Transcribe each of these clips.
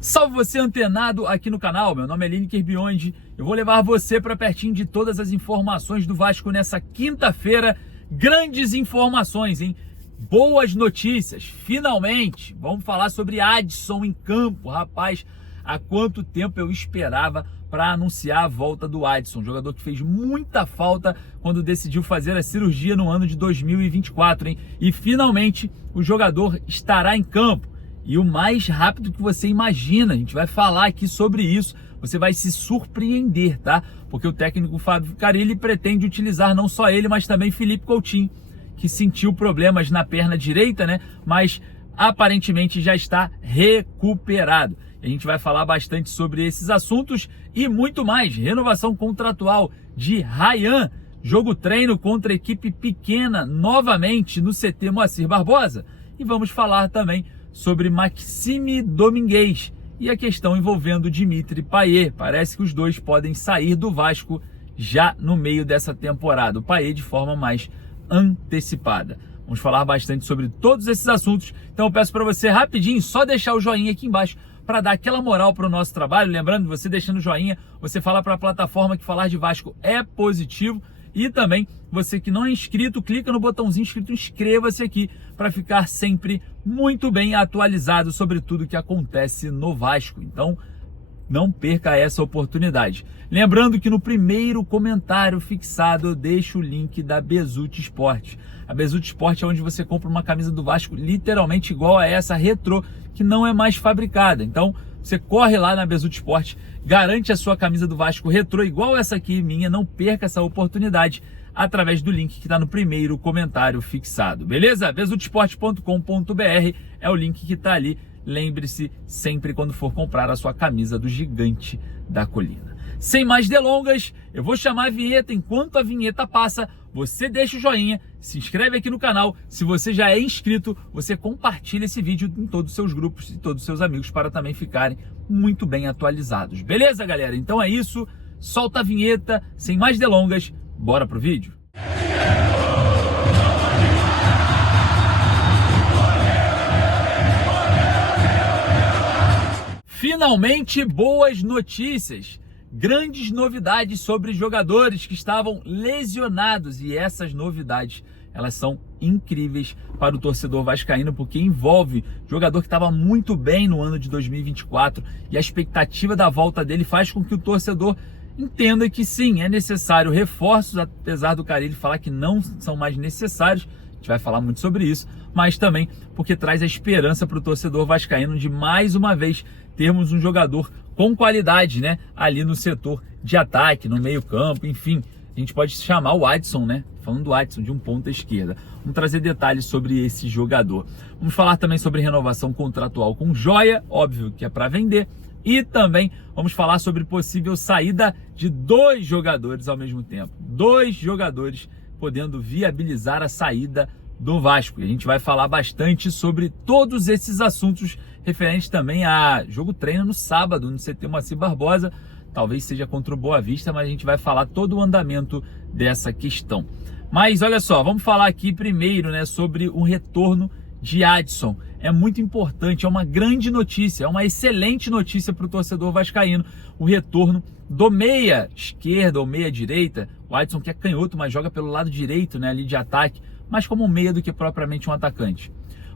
Salve você antenado aqui no canal, meu nome é Lineker Biondi. Eu vou levar você para pertinho de todas as informações do Vasco nessa quinta-feira. Grandes informações, hein? Boas notícias, finalmente. Vamos falar sobre Adson em campo. Rapaz, há quanto tempo eu esperava para anunciar a volta do Adson, jogador que fez muita falta quando decidiu fazer a cirurgia no ano de 2024, hein? E finalmente o jogador estará em campo. E o mais rápido que você imagina. A gente vai falar aqui sobre isso. Você vai se surpreender, tá? Porque o técnico Fábio Carilli pretende utilizar não só ele, mas também Felipe Coutinho, que sentiu problemas na perna direita, né? Mas aparentemente já está recuperado. A gente vai falar bastante sobre esses assuntos e muito mais. Renovação contratual de Ryan. Jogo treino contra equipe pequena novamente no CT Moacir Barbosa. E vamos falar também sobre Maxime Domingues e a questão envolvendo Dimitri Payet. Parece que os dois podem sair do Vasco já no meio dessa temporada. O Payet de forma mais antecipada. Vamos falar bastante sobre todos esses assuntos. Então eu peço para você rapidinho só deixar o joinha aqui embaixo para dar aquela moral para o nosso trabalho. Lembrando, você deixando o joinha, você fala para a plataforma que falar de Vasco é positivo. E também, você que não é inscrito, clica no botãozinho inscrito, inscreva-se aqui para ficar sempre muito bem atualizado sobre tudo que acontece no Vasco. Então, não perca essa oportunidade. Lembrando que no primeiro comentário fixado eu deixo o link da Bezutti Sport. A Bezutti Sport é onde você compra uma camisa do Vasco literalmente igual a essa retrô, que não é mais fabricada. Então, você corre lá na Bezutti Sport, garante a sua camisa do Vasco retrô igual essa aqui minha, não perca essa oportunidade através do link que está no primeiro comentário fixado, beleza? bezutisport.com.br é o link que está ali. Lembre-se sempre quando for comprar a sua camisa do Gigante da Colina. Sem mais delongas, eu vou chamar a vinheta. Enquanto a vinheta passa, você deixa o joinha, se inscreve aqui no canal. Se você já é inscrito, você compartilha esse vídeo em todos os seus grupos e todos os seus amigos para também ficarem muito bem atualizados. Beleza, galera? Então é isso. Solta a vinheta. Sem mais delongas, bora pro vídeo. Finalmente, boas notícias. Grandes novidades sobre jogadores que estavam lesionados, e essas novidades, elas são incríveis para o torcedor vascaíno, porque envolve jogador que estava muito bem no ano de 2024 e a expectativa da volta dele faz com que o torcedor entenda que sim, é necessário reforços, apesar do Carilli falar que não são mais necessários. A gente vai falar muito sobre isso, mas também porque traz a esperança para o torcedor vascaíno de mais uma vez termos um jogador com qualidade, né, ali no setor de ataque, no meio campo, enfim. A gente pode chamar o Adson, né, falando do Adson, de um ponta esquerda. Vamos trazer detalhes sobre esse jogador. Vamos falar também sobre renovação contratual com Joia, óbvio que é para vender. E também vamos falar sobre possível saída de dois jogadores ao mesmo tempo. Dois jogadores podendo viabilizar a saída do Vasco. E a gente vai falar bastante sobre todos esses assuntos referentes também a jogo treino no sábado no CT Moacir Barbosa. Talvez seja contra o Boa Vista, mas a gente vai falar todo o andamento dessa questão. Mas olha só, vamos falar aqui primeiro, né, sobre o retorno de Adson. É muito importante, é uma grande notícia, é uma excelente notícia para o torcedor vascaíno. O retorno do meia esquerda ou meia direita. O Adson, que é canhoto, mas joga pelo lado direito, né, ali de ataque, mais como um meia do que propriamente um atacante.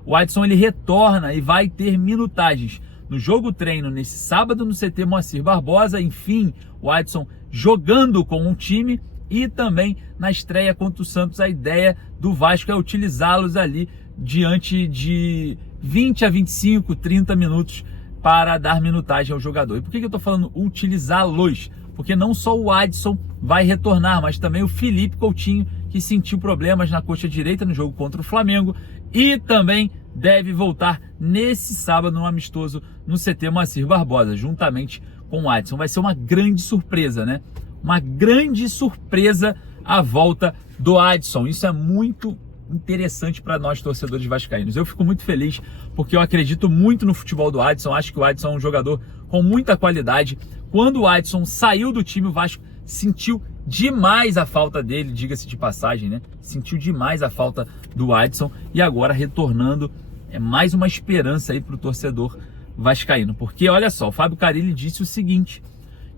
O Adson, ele retorna e vai ter minutagens no jogo treino nesse sábado no CT Moacir Barbosa. Enfim, o Adson jogando com um time e também na estreia contra o Santos. A ideia do Vasco é utilizá-los ali diante de 20 a 25, 30 minutos para dar minutagem ao jogador. E por que eu estou falando utilizá-los? Porque não só o Adson vai retornar, mas também o Felipe Coutinho, que sentiu problemas na coxa direita no jogo contra o Flamengo e também deve voltar nesse sábado no amistoso no CT Moacir Barbosa, juntamente com o Adson. Vai ser uma grande surpresa, né? Uma grande surpresa a volta do Adson. Isso é muito interessante para nós torcedores vascaínos. Eu fico muito feliz porque eu acredito muito no futebol do Adson. Acho que o Adson é um jogador com muita qualidade. Quando o Adson saiu do time, o Vasco sentiu demais a falta dele, diga-se de passagem, né? Sentiu demais a falta do Adson e agora retornando é mais uma esperança aí para o torcedor vascaíno. Porque, olha só, o Fábio Carille disse o seguinte,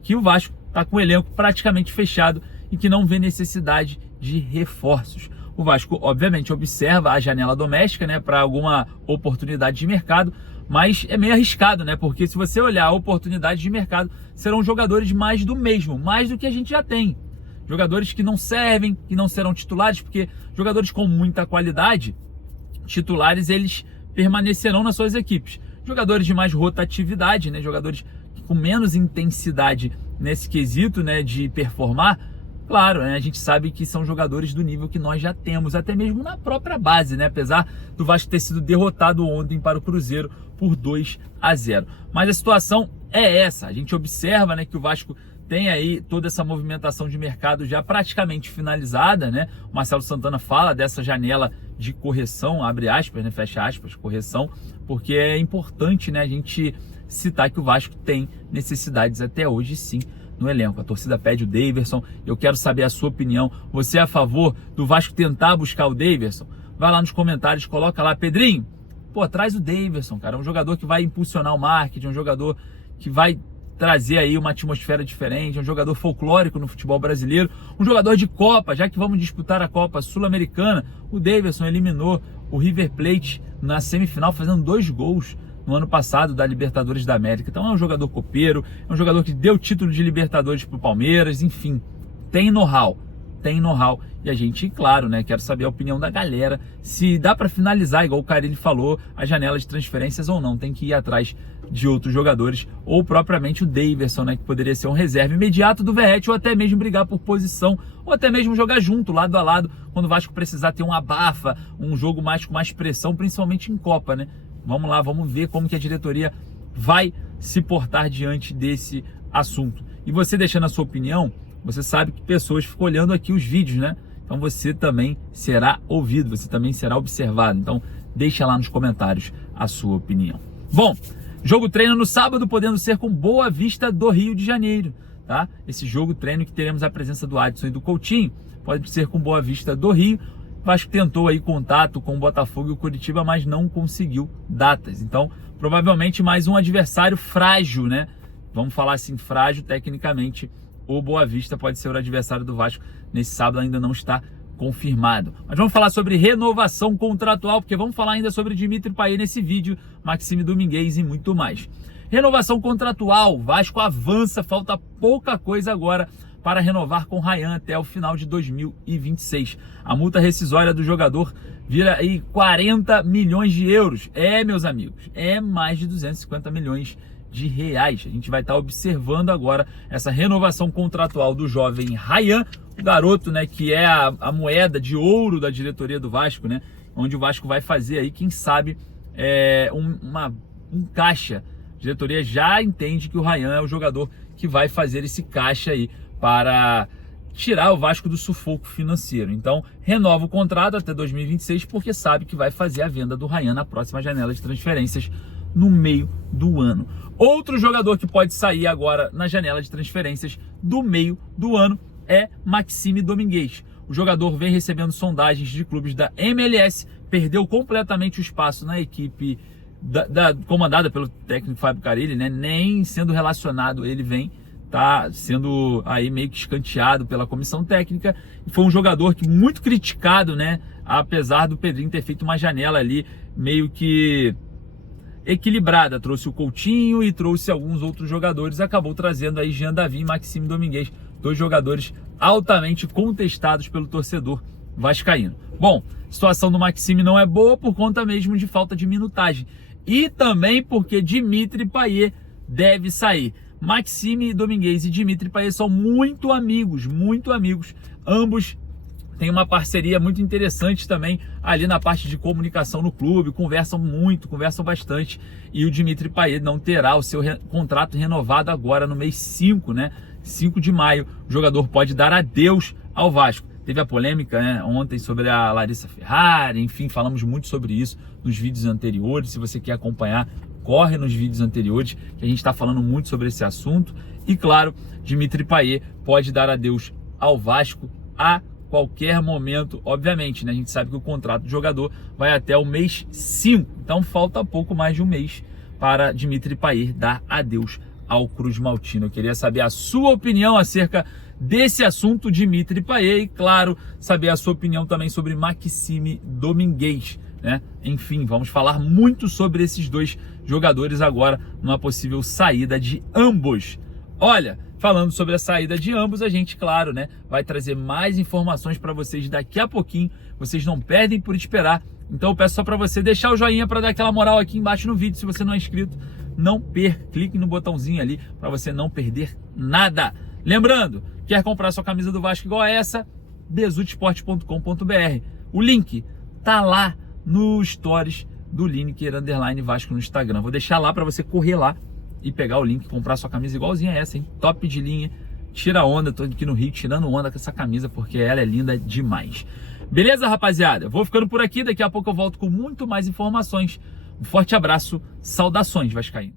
que o Vasco está com o elenco praticamente fechado e que não vê necessidade de reforços. O Vasco, obviamente, observa a janela doméstica, né, para alguma oportunidade de mercado, mas é meio arriscado, né? Porque se você olhar a oportunidade de mercado, serão jogadores mais do mesmo, mais do que a gente já tem. Jogadores que não servem, que não serão titulares, porque jogadores com muita qualidade, titulares, eles permanecerão nas suas equipes. Jogadores de mais rotatividade, né? Jogadores com menos intensidade nesse quesito, né, de performar, claro, né, a gente sabe que são jogadores do nível que nós já temos, até mesmo na própria base, né? Apesar do Vasco ter sido derrotado ontem para o Cruzeiro por 2-0. Mas a situação é essa, a gente observa, né, que o Vasco tem aí toda essa movimentação de mercado já praticamente finalizada, né? O Marcelo Santana fala dessa janela de correção, abre aspas, né, fecha aspas, correção, porque é importante, né, a gente citar que o Vasco tem necessidades até hoje, sim, no elenco. A torcida pede o Daverson, eu quero saber a sua opinião. Você é a favor do Vasco tentar buscar o Daverson? Vai lá nos comentários, coloca lá, Pedrinho, pô, traz o Daverson, cara, é um jogador que vai impulsionar o marketing, um jogador que vai trazer aí uma atmosfera diferente, um jogador folclórico no futebol brasileiro, um jogador de Copa, já que vamos disputar a Copa Sul-Americana. O Daverson eliminou o River Plate na semifinal, fazendo 2 gols no ano passado da Libertadores da América. Então é um jogador copeiro, é um jogador que deu título de Libertadores pro Palmeiras, enfim, tem know-how, e a gente, claro, né, quero saber a opinião da galera, se dá para finalizar, igual o Carille falou, a janela de transferências ou não, tem que ir atrás de outros jogadores, ou propriamente o Daverson, né, que poderia ser um reserva imediato do Verratti, ou até mesmo brigar por posição, ou até mesmo jogar junto, lado a lado, quando o Vasco precisar ter um abafa, um jogo com mais pressão, principalmente em Copa, né? Vamos lá, vamos ver como que a diretoria vai se portar diante desse assunto. E você deixando a sua opinião, você sabe que pessoas ficam olhando aqui os vídeos, né? Então você também será ouvido, você também será observado. Então deixa lá nos comentários a sua opinião. Bom, jogo treino no sábado, podendo ser com Boa Vista do Rio de Janeiro, tá? Esse jogo treino que teremos a presença do Adson e do Coutinho, pode ser com Boa Vista do Rio. O Vasco tentou aí contato com o Botafogo e o Curitiba, mas não conseguiu datas. Então, provavelmente mais um adversário frágil, né? Vamos falar assim, frágil tecnicamente. O Boa Vista pode ser o adversário do Vasco nesse sábado, ainda não está confirmado. Mas vamos falar sobre renovação contratual, porque vamos falar ainda sobre Dimitri Payet nesse vídeo, Maxime Domingues e muito mais. Renovação contratual, Vasco avança, falta pouca coisa agora para renovar com Rayan até o final de 2026. A multa rescisória do jogador vira aí 40 milhões de euros. É, meus amigos, é mais de 250 milhões de reais. A gente vai estar observando agora essa renovação contratual do jovem Rayan, o garoto, né, que é a moeda de ouro da diretoria do Vasco, né, onde o Vasco vai fazer aí, quem sabe, um caixa. A diretoria já entende que o Rayan é o jogador que vai fazer esse caixa aí para tirar o Vasco do sufoco financeiro. Então, renova o contrato até 2026, porque sabe que vai fazer a venda do Rayan na próxima janela de transferências no meio do ano. Outro jogador que pode sair agora na janela de transferências do meio do ano é Maxime Domingues. O jogador vem recebendo sondagens de clubes da MLS, perdeu completamente o espaço na equipe comandada pelo técnico Fábio Carille, né? Nem sendo relacionado ele vem, tá sendo aí meio que escanteado pela comissão técnica. Foi um jogador que muito criticado, né? Apesar do Pedrinho ter feito uma janela ali meio que equilibrada, trouxe o Coutinho e trouxe alguns outros jogadores, acabou trazendo aí Jean Davi e Maxime Domingues, 2 jogadores altamente contestados pelo torcedor vascaíno. Bom, a situação do Maxime não é boa por conta mesmo de falta de minutagem e também porque Dimitri Payet deve sair. Maxime Domingues e Dimitri Payet são muito amigos, ambos tem uma parceria muito interessante também ali na parte de comunicação no clube, conversam bastante, e o Dimitri Payet não terá o seu contrato renovado agora no mês 5, né? 5 de maio, o jogador pode dar adeus ao Vasco. Teve a polêmica, né, ontem sobre a Larissa Ferrari, enfim, falamos muito sobre isso nos vídeos anteriores. Se você quer acompanhar, corre nos vídeos anteriores, que a gente está falando muito sobre esse assunto. E claro, Dimitri Payet pode dar adeus ao Vasco a qualquer momento, obviamente, né? A gente sabe que o contrato do jogador vai até o mês 5, então falta pouco mais de um mês para Dimitri Payet dar adeus ao Cruz Maltino. Eu queria saber a sua opinião acerca desse assunto, Dimitri Payet, e claro, saber a sua opinião também sobre Maxime Domingues, né? Enfim, vamos falar muito sobre esses dois jogadores agora, numa possível saída de ambos. Olha, falando sobre a saída de ambos, a gente, claro, né, vai trazer mais informações para vocês daqui a pouquinho. Vocês não perdem por esperar. Então eu peço só para você deixar o joinha para dar aquela moral aqui embaixo no vídeo. Se você não é inscrito, não perca, clique no botãozinho ali para você não perder nada. Lembrando, quer comprar sua camisa do Vasco igual a essa? Bezutesporte.com.br. O link tá lá no stories do Lineker_Vasco no Instagram. Vou deixar lá para você correr lá e pegar o link e comprar sua camisa igualzinha a essa, hein? Top de linha. Tira onda, tô aqui no Rio tirando onda com essa camisa porque ela é linda demais. Beleza, rapaziada? Vou ficando por aqui, daqui a pouco eu volto com muito mais informações. Um forte abraço, saudações vascaínas.